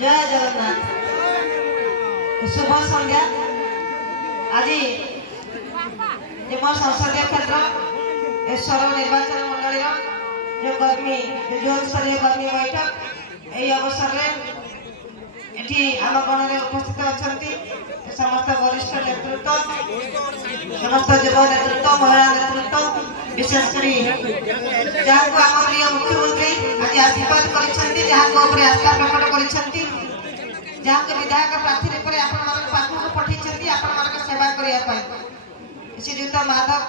जय जगन्नाथ। शुभ संध्या। आज संसदीय क्षेत्र एसर निर्वाचन मंडल जो कर्मी जोन स्तरीय कर्मी बैठक यही अवसर में आम गण में उपस्थित अच्छा समस्त वरिष्ठ नेतृत्व समस्त युव नेतृत्व महिला नेतृत्व विशेषकर जहाँ को आम प्रिय मुख्यमंत्री आज आशीर्वाद कर आस्था प्रकट कर जहाँ को विधायक प्रार्थी रूप में पाखक पठे आपण सेवा करने श्रीयुक्त माधव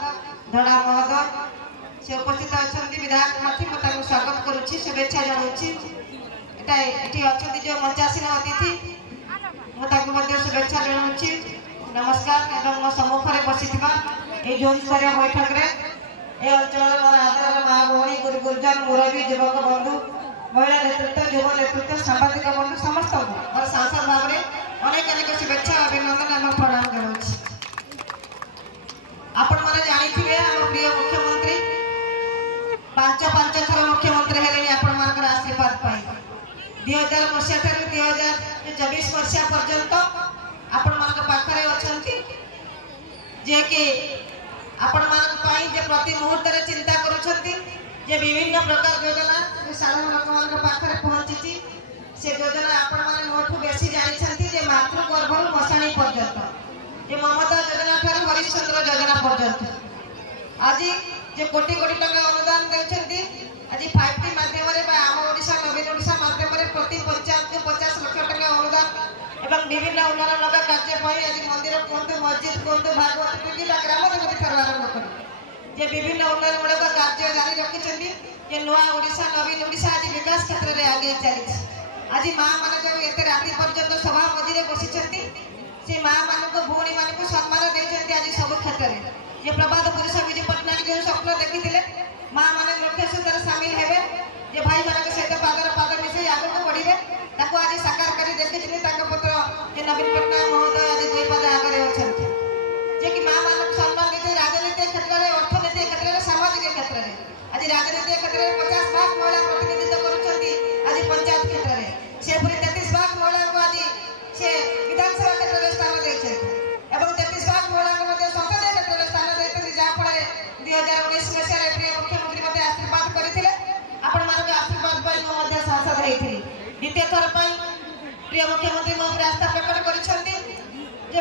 धड़ा महोदय से उपस्थित अच्छा विधायक प्रार्थी स्वागत करुच्ची शुभेच्छा जनाऊँगी ये अच्छा जो मंचासीन अतिथि मुझे शुभेच्छा जनाऊँगी नमस्कार एवं मो सम्मुख में बसी जोन स्तरीय बैठक में ये अंचल मोर आदर माँ भौणी गुरु गुरुजन मुरबी युवक बंधु महिला नेतृत्व युव नेतृत्व सांबादिक बंधु समस्त और सांसद भाव में अनेक अनेक शुभेच्छा अभिनंदन एवं प्रणाम जनाऊँगी। आपण मैंने जानी आम प्रिय मुख्यमंत्री पांच थर मुख्यमंत्री हेले आपण आशीर्वाद पाई 2000 मसीहा 2024 मसीहा पर्यंत आपण पाखरे अच्छा जे कि आपण जे प्रति मुहूर्त चिंता करुछंती जे विभिन्न प्रकार योजना साधारण लोक पाखरे पहुंची से योजना आपण माने मोठू बेसी जानी जे मातृ गर्भर मशाणी पर्यंत जे ममता योजना ठार हरिश्चंद्र योजना पर्यंत आज जे कोटी कोटी टका अनुदान देउछंती आज 5T माध्यम आम ओडिशा नवीन ओडिशा माध्यम प्रति पंचायत को 50 लाख टका अनुदान एवं विभिन्न उन्नयनमूलक कार्य आज मंदिर कहतु मस्जिद कहतु भागवत कि ग्राम देवती ठार आरंभ कर जे विभिन्न उन्नयनमूलक कार्य जारी रखिछंती जे नुआ ओडिशा नवीन ओडिशा आज विकास क्षेत्र में आगे चली आज माँ मान जो एत राति पर्यंत सभा मझे बसी से माँ मान भौणी मान सम्मान देते आज सब क्षेत्र में ये प्रभात पुरुष विजु पट्टनायक जो स्वप्न देखी माँ मैंने मुख्य सूत्र सामिल हे जे भाई मान सहित पादर पाद मिसे आगे बढ़े आज साकार कर देखी पुत्र नवीन पट्टनायक महोदय आज 2 पद आगे अच्छा जे कि माँ मान सम्मान देते राजनीति क्षेत्र में अर्थनीति क्षेत्र में सामाजिक क्षेत्र में आज राजनीति क्षेत्र में 50 भाग महिला प्रतिनिधित्व कर आज पंचायत क्षेत्र में से 33 भाग महिला को आज से विधानसभा क्षेत्र में स्थान देते 33 भाग महिला संसदीय क्षेत्र में स्थान देते जहाँफल 2019 मसीह प्रिय मुख्यमंत्री मत आशीर्वाद करते आपण मान आशीर्वाद पाई सांसद होती द्वितीय थर प्रिय मुख्यमंत्री मो आस्था प्रकट कर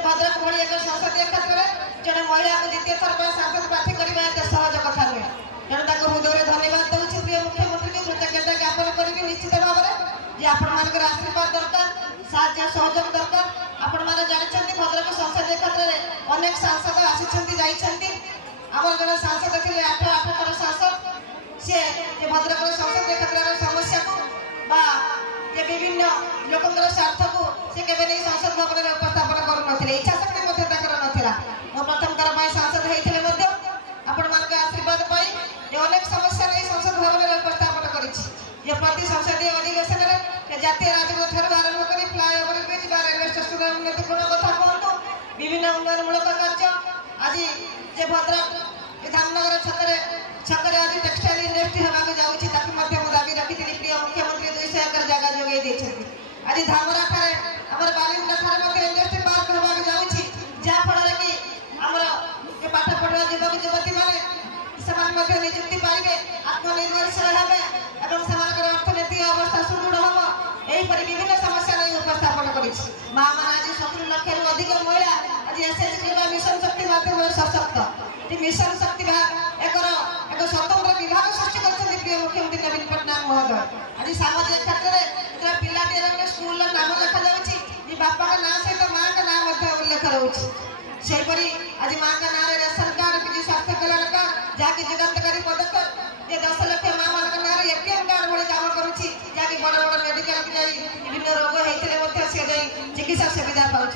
भद्रक भली एक संसदीय क्षेत्र में जड़े महिला को द्वितीय थर सांसद प्रार्थी करने एत सहज कथा नुहे तेणु हृदय धन्यवाद दूसरी प्रिय मुख्यमंत्री को कृतज्ञता ज्ञापन करी निश्चित भाव में आपण मान आशीर्वाद दरकार साहय सहयोग दरकार आपण मैंने जानते भद्रक संसदीय क्षेत्र में अनेक सांसद आसी आम जन सांसद थे 8 थर सांसद सी भद्रक संसदीय क्षेत्र समस्या को विभिन्न लोकंर स्वार्थ को से केवे नहीं संसद भवन में उपस्थापन करूँ इच्छा शक्ति नाला मो प्रथम थर सांसद होते आपण मान आशीर्वाद पाई अनेक समस्या नहीं संसद भवन में उपस्थापन कर प्रति संसदीय अधिवेशन में जातीय राजपथ ठार आरंभ कर फ्लाईओवर ब्रिज रेलवे स्टेशन उन्नतिपूर्ण कथा कहतु विभिन्न उन्नयनमूलक कार्य आज जे भद्रक धामनगर छकरे आज टेक्सटाइल इंडस्ट्री होगा जाऊँगी दाबी रखी प्रिय मुख्यमंत्री 200 एकर जगह जोगे आज धामरा ठारे आमर बालीमुंडा ठारे इंडस्ट्री पार्क होगा जाऊँगी जहाँफल कि आमर जो पाठ पढ़ा युवक युवती मैंने निजुक्ति पाइबे आत्मनिर्भरशील हे अर्थनैतिक अवस्था सुदृढ़ हम यहीपरि विभिन्न समस्या नहीं उपस्थापन कर माँ मैंने आज 70 लाख अधिक महिला आज एसएचजी मिशन शक्ति माध्यम सशक्त मिशन शक्ति एक स्वतंत्र विभाग सृष्टि कर प्रिय मुख्यमंत्री नवीन पट्टनायक महोदय आज सामाजिक क्षेत्र में पिलाटी स्कूल नाम लिखा जाऊँगी बापा का नाम सहित माँ का नाम उल्लेख रोपरी आज माँ का नाम रेशन कार्ड कि स्वास्थ्य कल्याण कार्ड जहाँकि जुगान्तकारी पदक्षेप ये 10 लाख माँ मान नाम एटीएम कार्ड भाई कम करुच्ची जहाँकि बड़ बड़ मेडिकल विभिन्न रोग होते से चिकित्सा सुविधा पाँच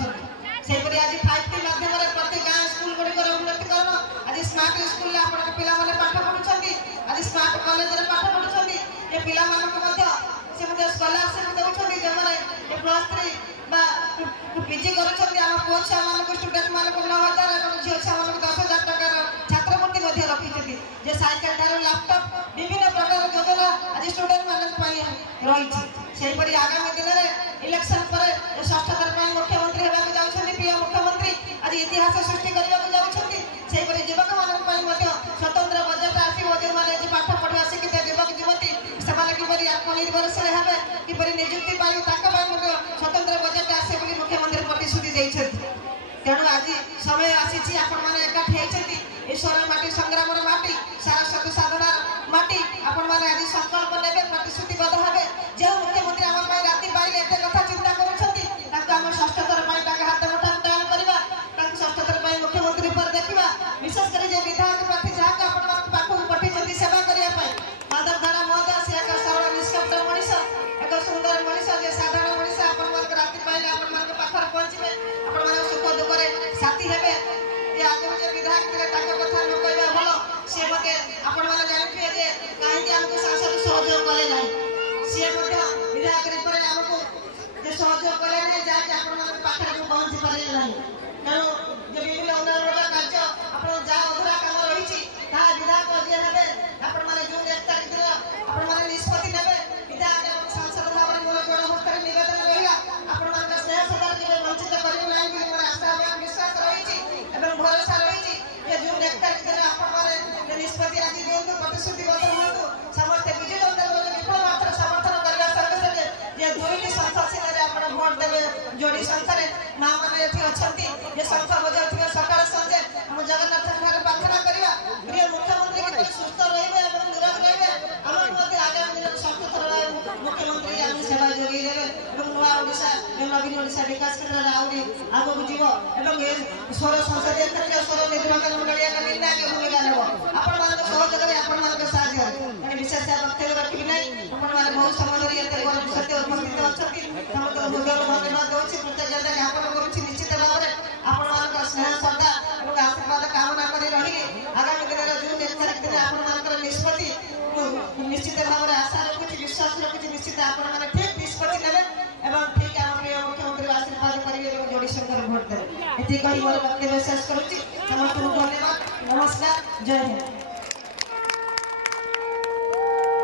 आज 5T माध्यम प्रति गाँव स्कूल गुड़िकर उन्नतिकरण आज स्मार्ट स्कूल पे पाठ पढ़ुं आज स्मार्ट कॉलेज में पाठ पढ़ुं ये पिला से स्कॉलरशिप दौरान जो मैंने +3 पीजी कर पुओ छुआ मान स्टूडेंट मान 9,000 और झील छुआ मान 10,000 टकर छात्रवृत्ति रखी साइकेल लैपटॉप विभिन्न प्रकार योजना आज स्टूडेंट मान रही सेहीपरि आगामी दिन में इलेक्शन पर षष्ठ थर मुख्यमंत्री होगा जाऊँगी प्रिय मुख्यमंत्री आज इतिहास सृष्टि करने जाऊँगी सेहीपरि युवक मान स्वतंत्र बजेट आसो जो मैंने पाठ पढ़ा शिक्षित युवक युवती से किपरि आत्मनिर्भरशील हे किपरि निजुक्ति पाई स्वतंत्र बजेट आसे मुख्यमंत्री प्रतिश्रुति देते तेणु आज समय आसी आपण मैंने एकाठी होती ईश्वर माटी संग्राम माटी सारा शत साधना माटी आपण मैंने आज संकल्प ने प्रतिश्रुतिबद्ध हे जो मुख्यमंत्री आम राति पाइले एत कथा चिंता करुँच षष्ठ थर हाथ मुठा उन्नयन करवा षष्ठ थर मुख्यमंत्री पर देखा विशेषकर विधायक प्रार्थी जहाँ पाखक पठे सेवा करने माधव धारा महोदय सी एक सरल निष्कपट मनीष एक सुंदर मनीष जे साधारण मनीष आपण राति पाइले आपण पाखर पहुँचे आपण सुख दुखे साथी हे आगे विधायक कथा न कहवा भल सी मत आपण मैंने जानते कहीं आमको सांसद सहयोग कले ना सी विधायक आमको सहयोग कले ना जहाँकि पाखे पहुँची पारे ना तेणु जो विभिन्न उन्नयन कार्य आप जहाँ अधूरा कम रही विधायक जी हे आपण मैंने जून 1 तारिख दिन आपण मैंने निष्पत्ति ने विधायक सांसद भाव में मोर जन हस्तर नवेदन रहा आपण स्नेह सदार के वंचित करें मोर आशा विश्वास रही भरोसा रही जून 1 तारिख दिन आपण निष्पत्ति आज दिखाँ प्रतिश्रुतिबद्ध हूँ समस्ते विजु जनता दल विफल मात्र समर्थन करने संगे संगे जे दुईटी संसद सीन आप भोट देवे जोड़ी संख्यार माँ मैंने अच्छा ये संख्या बजाऊ सकाल संजे आम जगन्नाथ प्रार्थना करवा प्रिय मुख्यमंत्री कितने सुस्थ रे निरोग रे आगामी दिन षष्ठ थर मुख्यमंत्री आम सेवा जोगे नवीन ओडिशा विकास क्षेत्र में आहरी आगक जीव स्वर संसदीय क्षेत्र स्वर निर्वाचन मंडलिया निर्णायक भूमिका नेब आपण सहयोग आपण साहय विशेष वक्तव्य रखी ना आपण बहुत समय धरी सत्य उपस्थित अच्छा धन्यवाद दूसरी कृतज्ञता ज्ञापन करुँच निश्चित भाव में आपण स्नेह श्रद्धा और आशीर्वाद कामना कर रही आगामी दिन जून 1 तारिख दिन आपण निष्पत्ति निश्चित भाव में आशा रखुच्छी विश्वास रखुच्छी निश्चित आपण ठीक निष्पत्ति ने ठीक आम प्रिय मुख्यमंत्री आशीर्वाद करेंगे जोड़ी संख्यार भोट देवे ये मोर वक्तव्य शेष करुच्ची समस्त धन्यवाद नमस्कार जय हिंद।